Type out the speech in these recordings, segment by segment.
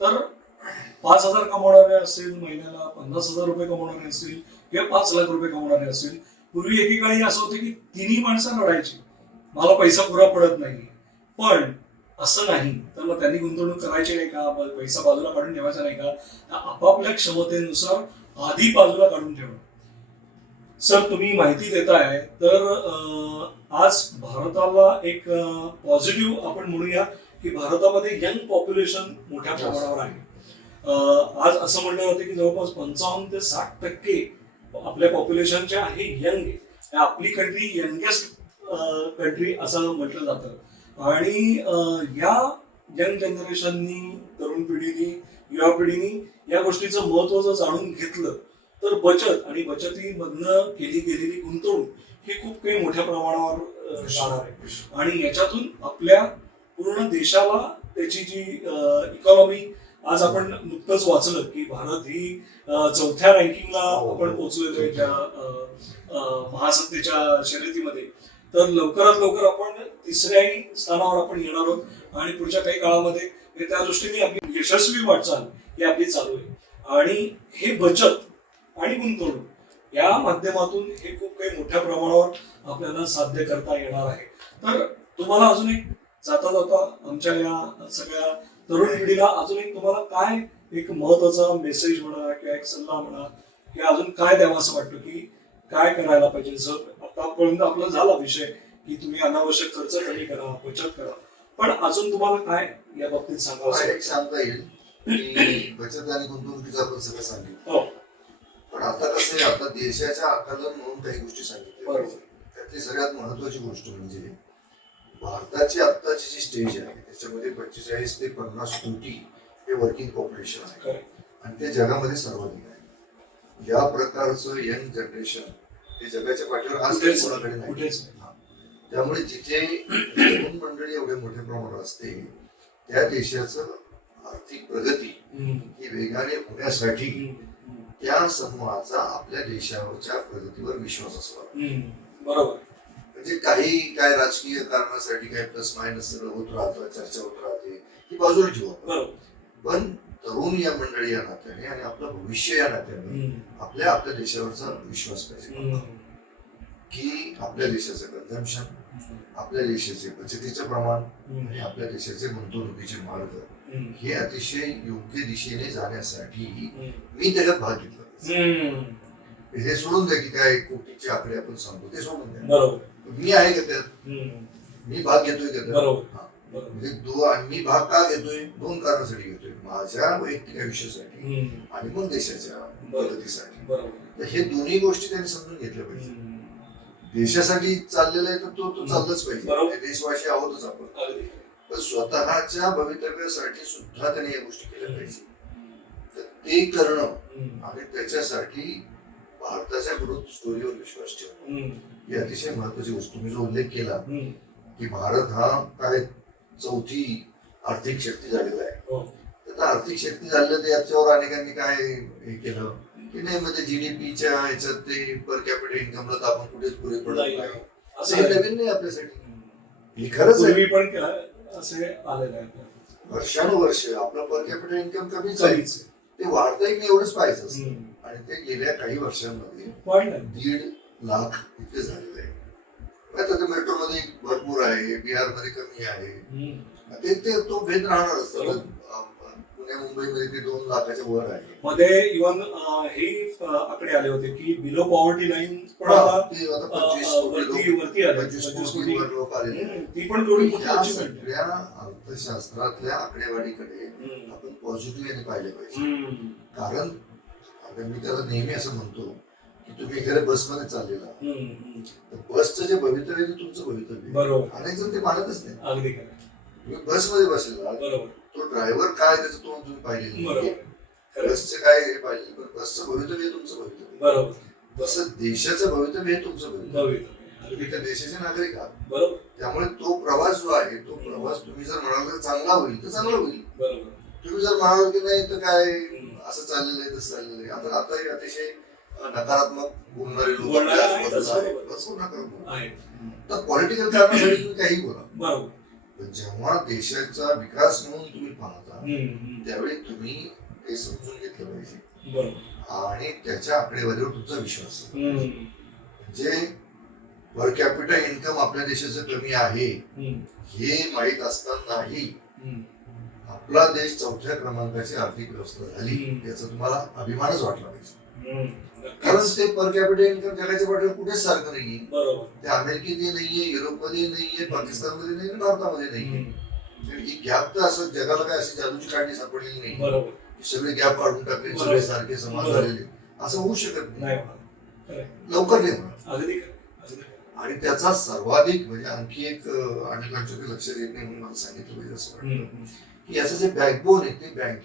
तर पाच हजार कमवणारे असेल महिन्याला पन्नास हजार रुपये कमवणारे असतील किंवा पाच लाख रुपये कमवणारे असतील पूर्वी एकेकाळी असं होतं की तिन्ही माणसं लढायची मला पैसा पुरा पडत नाही पण असं नाही. तर मग त्यांनी गुंतवणूक करायची नाही का? पैसा बाजूला काढून ठेवायचा नाही का? तर आपापल्या क्षमतेनुसार आधी बाजूला काढून ठेवा. सर तुम्ही माहिती देताय तर आज भारताला एक पॉझिटिव्ह आपण म्हणूया. की भारतामध्ये यंग पॉप्युलेशन मोठ्या प्रमाणावर आहे. आज असं म्हणलं जातं की जवळपास पंचावन्न ते साठ टक्के आपल्या पॉप्युलेशनचे आहे यंग. आपली कंट्री यंगेस्ट कंट्री असं म्हटलं जातं. आणि या यंग जनरेशननी तरुण पिढीनी युवा पिढीनी या गोष्टीचं महत्त्व जर जाणून घेतलं तर बचत आणि बचतीमधनं केली गेलेली गुंतवणूक ही खूप काही मोठ्या प्रमाणावर अं, जाणार आहे. आणि याच्यातून आपल्या पूर्ण देशाला त्याची जी इकॉनॉमी आज आपण नुकतंच वाचलं की भारत ही चौथ्या रँकिंगला आपण पोहोचलेलो आहे त्या महासत्तेच्या शर्यतीमध्ये. तर लवकरात लवकर आपण तिसऱ्याही स्थानावर आपण येणार आहोत आणि पुढच्या काही काळामध्ये. हे त्या दृष्टीने आपली यशस्वी वाटचाल ही आपली चालू आहे. आणि हे बचत आणि गुंतवणूक या माध्यमातून हे खूप काही मोठ्या प्रमाणावर आपल्याला साध्य करता येणार आहे. तर तुम्हाला अजून एक जाता जाता आमच्या या सगळ्या तरुण पिढीला अजून एक तुम्हाला काय एक महत्त्वाचा मेसेज म्हणा किंवा एक सल्ला म्हणा किंवा अजून काय द्यावं असं वाटतं की काय करायला पाहिजे? जर आतापर्यंत आपला झाला विषय की तुम्ही अनावश्यक खर्च कमी करा बचत करा. पण अजून तुम्हाला काय या बाबतीत सांगावं सांगता येईल की बचत आणि गुंतवणुकीचं आपण सगळं सांगितलं. हो. पण आता कसं आहे आता देशाच्या आकलन म्हणून काही गोष्टी सांगितल्या. त्यातली सगळ्यात महत्वाची गोष्ट म्हणजे भारताची आत्ताची जी स्टेज आहे त्याच्यामध्ये पंचेचाळीस ते पन्नास कोटी हे वर्किंग पॉप्युलेशन आहे. आणि ते जगामध्ये सर्वाधिक आहे या प्रकारचं यंग जनरेशन हे जगाच्या पाठीवर कोणाकडे नाही. त्यामुळे जिथे तरुण मंडळी एवढे मोठ्या प्रमाणावर असते त्या देशाचं आर्थिक प्रगती. ही वेगाने होण्यासाठी. त्या समूहाचा आपल्या देशावरच्या प्रगतीवर विश्वास असावा. बरोबर म्हणजे काही काय राजकीय कारणासाठी काय प्लस मायनस सगळं होत राहतं चर्चा होत राहते ती बाजूला ठेवू आपण. पण तरुण या मंडळी या नात्याने आणि आपलं भविष्य या नात्याने. आपल्या आपल्या देशावरचा विश्वास पाहिजे. की आपल्या देशाचं कन्झम्पन आपल्या देशाचे बचतीचं प्रमाण. आणि आपल्या देशाचे गुंतवणुकीचे मार्ग. हे अतिशय योग्य दिशेने जाण्यासाठी. मी त्याच्यात भाग घेतला. हे सोडून द्या की काय कोटीचे आकडे आपण सांगतो ते सोडून द्या मी आहे का त्यात. मी भाग घेतोय का त्यात बरोबर. हा. बरोबर म्हणजे दो आणि मी भाग का घेतोय दोन कारणासाठी घेतोय माझ्या वैयक्तिक आयुष्यासाठी हम्म. आणि मग देशाच्या प्रगतीसाठी बरोबर तर हे दोन्ही गोष्टी त्यांनी समजून घेतल्या पाहिजे हम्म. देशासाठी चाललेला आहे तर तो तो चाललाच पाहिजे बरोबर. ते देशवासी आहोतच आपण अगदी. पण स्वतःच्या भवितव्यासाठी सुद्धा त्यांनी या गोष्टी केल्या पाहिजे तर ते करणं हम्म. आणि त्याच्यासाठी भारताच्या ग्रोथ स्टोरीवर विश्वास ठेवणं. ही अतिशय महत्वाची गोष्ट तुम्ही जो उल्लेख केला. की भारत हा काय चौथी आर्थिक शक्ती झालेला आहे हो. तर त्या आर्थिक शक्ती झालेलं तर याच्यावर अनेकांनी काय हे केलं की नाही म्हणजे जीडीपीच्या ह्याच्यात ते पर कॅपिटल इन्कमला तर आपण कुठेच पुरे पडत नाही. असं हे. नवीन नाही आपल्यासाठी. हे खरंच आहे पण असे आलेलं आहे वर्षानुवर्ष आपलं पर कॅपिटल इन्कम कमीच आहे. ते वाढतंय की नाही एवढंच पाहिजे. आणि ते गेल्या काही वर्षांमध्ये दीड लाख इतके झालेले आहे आता ते मेट्रोमध्ये भरपूर आहे बिहारमध्ये कमी आहे. ते ते तो भेद राहणार असतो. पुणे मुंबईमध्ये ते दोन लाखाच्या वर आहे मध्ये इव्हन हे आकडे आले होते की बिलो पॉवर्टी लाईन पण ते वरती वरती आले लोक पण थोडी. सगळ्या अर्थशास्त्रातल्या आकडेवारीकडे. आपण पॉझिटिव्ह पाहिले पाहिजे हम्म. कारण मी त्याला नेहमी असं म्हणतो की तुम्ही एखाद्या बसमध्ये चाललेला. तर बसचं जे भवितव्य ते तुमचं भवितव्य अनेक जण ते मानतच नाही. तुम्ही बसमध्ये बसलेला तो ड्रायव्हर काय त्याचं तोंड तुम्ही पाहिलेलं बसचं काय हे पाहिजे पण बसचं भवितव्य हे तुमचं भवितव्य तसं देशाचं भवितव्य हे तुमचं भवितव्य तुम्ही त्या देशाचे नागरिक आहात. बरोबर. त्यामुळे तो प्रवास जो आहे तो प्रवास तुम्ही जर म्हणाल तर चांगला होईल तर चांगला होईल. बरोबर. तुम्ही जर म्हणाल की नाही तर काय. असं चाललेलं आहे तसं चाललेलं आहे. आता आता हे अतिशय नकारात्मक बोलणारे लोक बोलणारे आहेत. भरपूर नकारात्मक तर पॉलिटिकल कारणासाठी तुम्ही काही बोला. बरोबर. पण जेव्हा देशाचा विकास म्हणून तुम्ही पाहता हम्म. त्यावेळी तुम्ही ते समजून घेतलं पाहिजे. बरोबर. आणि त्याच्या आकडेवारीवर तुमचा विश्वास आहे. हम्म, म्हणजे पर कॅपिटल इन्कम आपल्या देशाचं कमी आहे हम्म, हे माहीत असतानाही हम्म. आपला देश चौथ्या क्रमांकाची आर्थिक व्यवस्था झाली. याचा तुम्हाला अभिमानच वाटला पाहिजे. कारण. ते पर कॅपिटल इन्कम जगाच्या पाठीवर कुठेच सारखं नाहीये ते अमेरिकेतही नाहीये युरोपमध्ये नाहीये पाकिस्तानमध्ये नाहीये आणि भारतामध्ये नाहीये ही गॅप तर असं जगाला काय अशी जादूची काढणी सापडलेली नाही सगळे गॅप काढून टाकले. सगळे सारखे समाज. झालेले असं होऊ शकत नाही नाही. लवकर नाही खरं. आणि त्याचा सर्वाधिक म्हणजे आणखी एक अनेकांच्या ते लक्षात येत नाही म्हणून मला सांगितलं पाहिजे असं वाटतं याचं जे बॅकबोन आहे ते बँक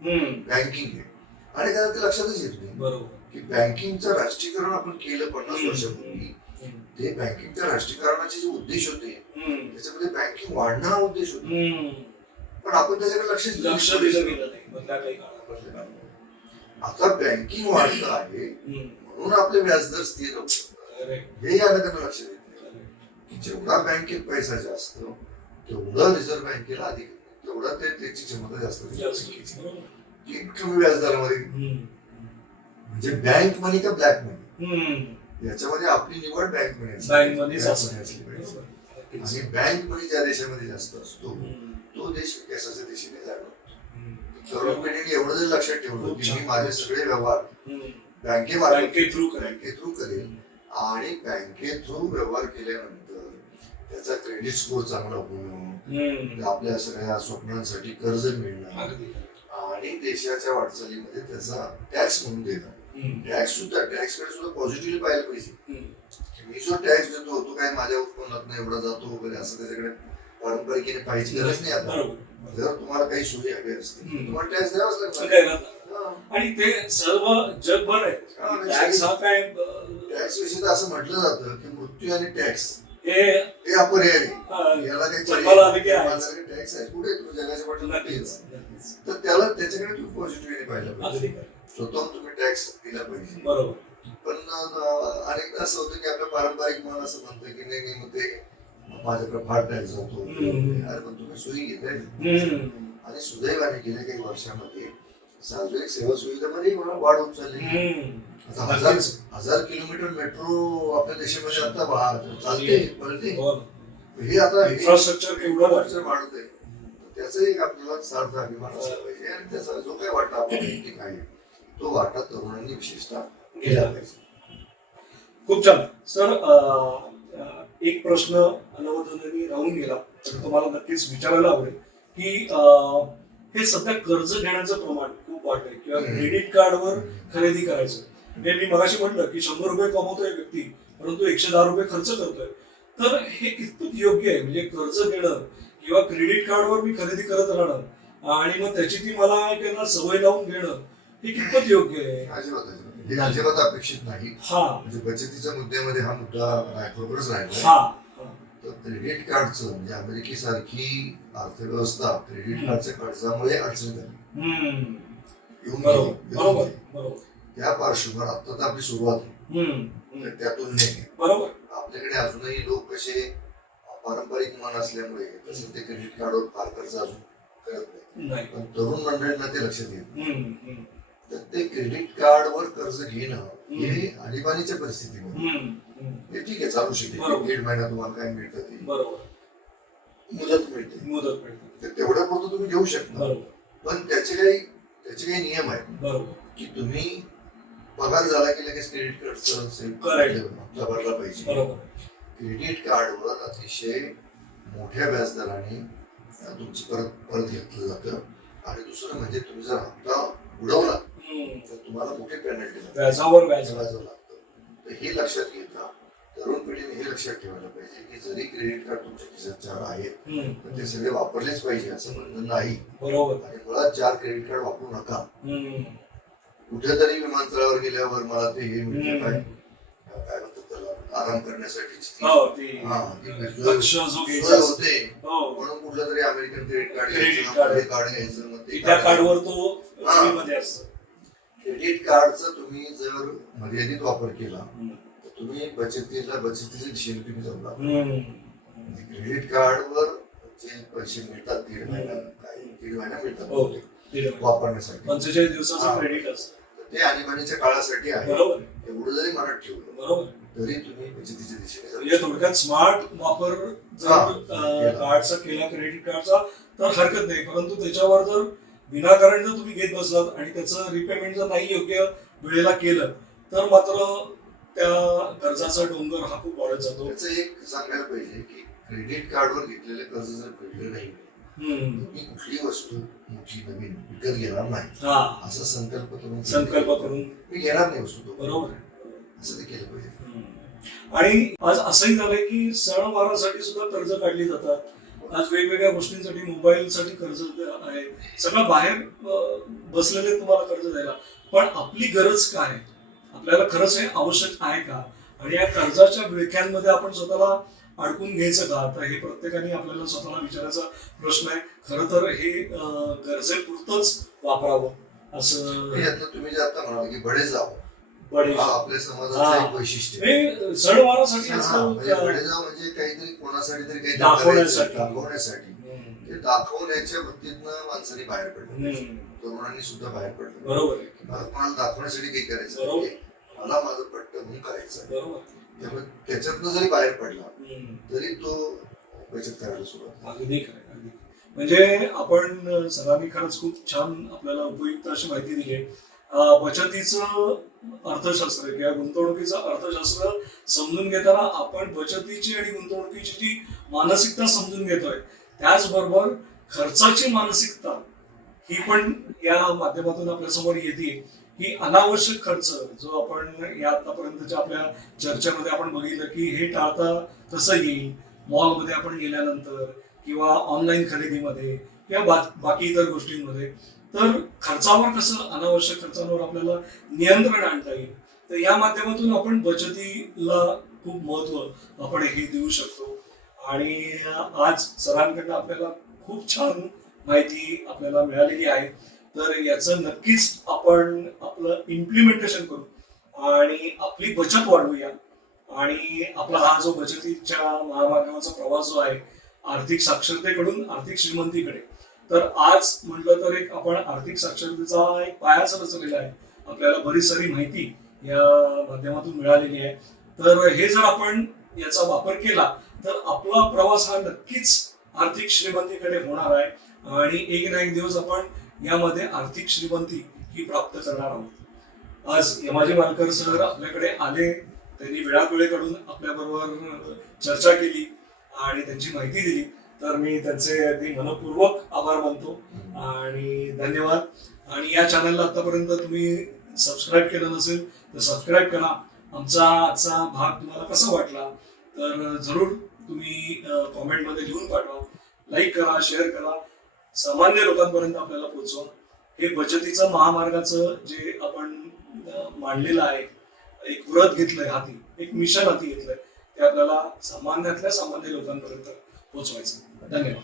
हम्म. बँकिंग आहे आणि त्याला ते लक्षातच येत नाही बरोबर की बँकिंगचं राष्ट्रीयकरण आपण केलं पन्नास. वर्षापूर्वी ते बँकिंगच्या राष्ट्रीकरणाचे जे उद्देश होते. त्याच्यामध्ये बँकिंग वाढणं हा उद्देश होता. पण आपण त्याच्याकडे लक्ष. दिलं आता बँकिंग वाढत आहे. म्हणून आपले व्याजदर स्थिर होते. हे अनेकांना लक्षात येत नाही. की जेवढा बँकेत पैसा जास्त तेवढं रिझर्व्ह बँकेला अधिक तेवढा ते त्याची क्षमता जास्त. की कमी व्याजदरामध्ये. म्हणजे बँक मनी का ब्लॅक मनी. याच्यामध्ये आपली निवड बँक मनी असली पाहिजे. आणि बँक मनी ज्या देशामध्ये जास्त असतो. तो देश विकासाच्या दिशेने जातो. तरुण पिढीने एवढं जर लक्षात ठेवलं की. मी माझे सगळे व्यवहार बँके थ्रू करेल आणि बँके थ्रू व्यवहार केल्यानंतर त्याचा क्रेडिट स्कोर चांगला होणं. आपल्या सगळ्या स्वप्नांसाठी कर्ज मिळणं आणि देशाच्या वाटचालीमध्ये त्याचा टॅक्स म्हणून देणं. टॅक्स सुद्धा टॅक्सकडे सुद्धा पॉझिटिव्हली पाहिलं पाहिजे. मी जो टॅक्स देतो तो काय माझ्या उत्पन्नात एवढा जातो वगैरे असं त्याच्याकडे पारंपरिकीने पाहायची गरज नाही आता. जर तुम्हाला काही सोयी हवी असतील. तुम्हाला टॅक्स द्यावाच लागणार. आणि ते सर्व जगभर आहे. टॅक्स हा काय टॅक्स विषयी तर असं म्हटलं जातं की मृत्यू आणि टॅक्स हे हे अपरिहार्य आहे. अं, याला काही. टॅक्स आहे? तुम्ही जगाच्या नक्कीच. तर त्याला त्याच्याकडे तुम्ही पॉझिटिव्हली पाहिलं पाहिजे. स्वतःहून तुम्ही टॅक्स दिला पाहिजे बरोबर पण अनेकदा असं होतं की आपलं पारंपरिक मन असं म्हणतं की नाही मग ते माझ्याकडे फार टॅक्स जातो हम्म. अरे पण तुम्ही सोयी घेताय. आणि सुदैवाने गेल्या काही वर्षामध्ये सार्वजनिक सेवा सुविधेमध्ये वाढ होत चालली. आता हजार. हजार किलोमीटर मेट्रो आपल्या देशामध्ये आता चालते पळते. हो. हे आता हे- इन्फ्रास्ट्रक्चर केवढं वाढतं आहे त्याचा एक आपल्याला सार्थ अभिमान असला पाहिजे. आणि त्याचा जो काही वाटा आपण तो वाटा तरुणांनी विशेषतः गेला पाहिजे. खूप छान. सर एक प्रश्न नवोदयांनी राहून गेला. तर तुम्हाला नक्कीच विचारायला आवडेल की हे सध्या कर्ज घेण्याचं प्रमाण खूप वाढलंय. किंवा. क्रेडिट कार्डवर खरेदी करायचं. हे मी मगाशी म्हटलं की शंभर रुपये कमवतोय व्यक्ती परंतु एकशे दहा रुपये खर्च करतोय. तर हे कितपत योग्य आहे? म्हणजे कर्ज घेणं किंवा क्रेडिट कार्डवर मी खरेदी करत राहणं आणि मग त्याची ती मला काय ना सवय लावून घेणं हे कितपत योग्य आहे? अजिबात हे अजिबात अपेक्षित नाही. हा. म्हणजे बचतीच्या मुद्द्यामध्ये हा मुद्दा बरोबरच राहिला हा. तर क्रेडिट कार्डचं म्हणजे अमेरिकेसारखी अर्थव्यवस्था क्रेडिट कार्डच्या कर्जामुळे अडचणीत आली. हम्म. येऊन बरोबर. त्या पार्श्वभूमीवर आता तर आपली सुरुवात आहे त्यातून नाही. बरोबर. आपल्याकडे अजूनही लोक कसे पारंपरिक मन असल्यामुळे तसं ते क्रेडिट कार्डवर फार खर्च अजून करत नाही. पण तरुण मंडळींना ते लक्षात येत. तर ते क्रेडिट कार्डवर कर्ज घेणं हे आणीबाणीच्या परिस्थितीमध्ये. हे ठीक आहे चालू शकते. दीड महिना तुम्हाला काय मिळतं ते. मुदत मिळते. मुदत मिळते. तर तेवढ्या पुरतं तुम्ही घेऊ शकता. पण त्याचे काही त्याचे काही नियम आहेत की तुम्ही पगार झाला की लगेच क्रेडिट कार्डचं भरला पाहिजे क्रेडिट कार्डवर अतिशय मोठ्या व्याजदराने तुमची परत परत घेतलं जातं. आणि दुसरं म्हणजे तुम्ही जर हप्ता उडवला. तर तुम्हाला मोठी पेनल्टी व्याजावर व्याज व्याजावं लागतं. तर हे लक्षात घेता तरुण पिढीने हे लक्षात ठेवायला पाहिजे की जरी क्रेडिट कार्ड तुमच्या खिशात चार आहेत. तर ते सगळे वापरलेच पाहिजे असं म्हणणं नाही. बरोबर. आणि मुळात चार क्रेडिट कार्ड वापरू नका. कुठेतरी विमानतळावर गेल्यावर मला ते हे मिळतं काय हम्म. काय म्हणतात त्याला आराम करण्यासाठी हो हा, ती लक्ष जो होते हो म्हणून कुठलं तरी अमेरिकन क्रेडिट कार्ड Credit घ्यायचं card. हे कार्ड घ्यायचं मग ते की त्या card- कार्डवर तो हा. असतं क्रेडिट कार्डचा तुम्ही जर मर्यादित वापर केला. तर तुम्ही बचतीला बचतीच्या दिशेने तुम्ही जाऊ. हम्म. म्हणजे क्रेडिट कार्डवर जे पैसे मिळतात दीड महिना काही दीड महिना मिळतात हो. वापरण्यासाठी पंचेचाळीस दिवसाचं हा. क्रेडिट असतं ते आणीबाणीच्या काळासाठी आहे बरोबर एवढं जरी मनात ठेवलं बरोबर. तरी तुम्ही बचतीच्या दिशेने जाऊ म्हणजे शकता. थोडक्यात स्मार्ट वापर हा. कार्डचा केला क्रेडिट कार्डचा तर हरकत नाही परंतु त्याच्यावर जर विनाकारण जर तुम्ही घेत बसलात आणि त्याचं रिपेमेंट जर नाही योग्य वेळेला केलं तर मात्र त्या कर्जाचा डोंगर हा खूप वाढत जातो त्याचं एक सांगायला पाहिजे की क्रेडिट कार्डवर घेतलेले कर्ज जर फेडलं नाही हम्म. तुम्ही कुठली वस्तू मोठी नवीन विकत घेणार नाही. हा. असा संकल्प करून संकल्प करून. मी घेणार नाही वस्तू तो. बरोबर आहे. असं ते केलं पाहिजे. आणि आज असंही झालंय की सणवारासाठी सुद्धा कर्ज काढली जातात. आज वेगवेगळ्या गोष्टींसाठी मोबाईलसाठी कर्ज आहे. सगळं बाहेर बसलेले तुम्हाला कर्ज द्यायला. पण आपली गरज काय? आपल्याला खरंच हे आवश्यक आहे का? आणि या कर्जाच्या विळख्यांमध्ये आपण स्वतःला अडकून घ्यायचं का? तर हे प्रत्येकाने आपल्याला स्वतःला विचारायचा प्रश्न आहे. खरं तर हे गरजेपुरतंच वापरावं. असं यातलं तुम्ही जे आता म्हणाल की बडे जाव. बडे आपल्या समाजाचं. एक वैशिष्ट्य सणवारासाठी म्हणजे अं, बडे जाव म्हणजे काहीतरी कोणासाठी तरी काही दाखवण्यासाठी. दाखवण्यासाठी. ते दाखवण्याच्या वृत्तीतनं माणसाने बाहेर पडलं. तरुणांनी सुद्धा बाहेर पडलं. बरोबर कोणाला दाखवण्यासाठी काही करायचं. मला माझं पट्ट म्हणून करायचं. बरोबर. त्यामुळे त्याच्यातनं जरी बाहेर पडला. तरी तो बचत करायला सुरुवात. अगदी खरं अगदी म्हणजे आपण सरांनी खरंच खूप छान आपल्याला उपयुक्त अशी माहिती दिली आहे बचतीचं अर्थशास्त्र किंवा गुंतवणुकीचं अर्थशास्त्र समजून घेताना आपण बचतीची आणि गुंतवणुकीची जी मानसिकता समजून घेतोय त्याचबरोबर खर्चाची मानसिकता ही पण या माध्यमातून आपल्यासमोर येते की अनावश्यक खर्च जो आपण या आतापर्यंतच्या आपल्या चर्चेमध्ये आपण बघितलं की हे टाळता कसं येईल. मॉलमध्ये आपण गेल्यानंतर किंवा ऑनलाईन खरेदीमध्ये किंवा बा- बाकी इतर गोष्टींमध्ये तर खर्चावर कसं अनावश्यक खर्चांवर आपल्याला नियंत्रण आणता येईल? तर या माध्यमातून आपण बचतीला खूप महत्त्व आपण हे देऊ शकतो. आणि आज सरांकडनं आपल्याला खूप छान माहिती आपल्याला मिळालेली आहे. तर याचं नक्कीच आपण आपलं इम्प्लिमेंटेशन करू. आणि आपली बचत वाढवूया. आणि आपला हा जो बचतीच्या महामार्गाचा प्रवास जो आहे आर्थिक साक्षरतेकडून आर्थिक श्रीमंतीकडे. तर आज म्हटलं तर एक आपण आर्थिक साक्षरतेचा एक पायाच रचलेला आहे. आपल्याला बरीच सारी माहिती या माध्यमातून मिळालेली आहे. तर हे जर आपण याचा वापर केला तर आपला प्रवास हा नक्कीच आर्थिक श्रीमंतीकडे होणार आहे. आणि एक ना एक दिवस आपण यामध्ये आर्थिक श्रीमंती ही प्राप्त करणार आहोत. आज यमाजी मालकर सर आपल्याकडे आले त्यांनी वेळावेळी काढून आपल्या चर्चा केली आणि त्यांची माहिती दिली. तर मी त्यांचे अगदी मनपूर्वक आभार मानतो आणि धन्यवाद. आणि या चॅनलला आतापर्यंत तुम्ही सबस्क्राईब केलं नसेल तर सबस्क्राईब करा. आमचा आजचा भाग तुम्हाला कसा वाटला तर जरूर तुम्ही कॉमेंटमध्ये लिहून पाठवा. लाईक करा शेअर करा. सामान्य लोकांपर्यंत आपल्याला पोहोचवून हे बचतीचं महामार्गाचं जे आपण मांडलेलं आहे एक व्रत घेतलंय हाती एक मिशन हाती घेतलंय ते आपल्याला सामान्यातल्या सामान्य लोकांपर्यंत पोहोचवायचं धन्यवाद.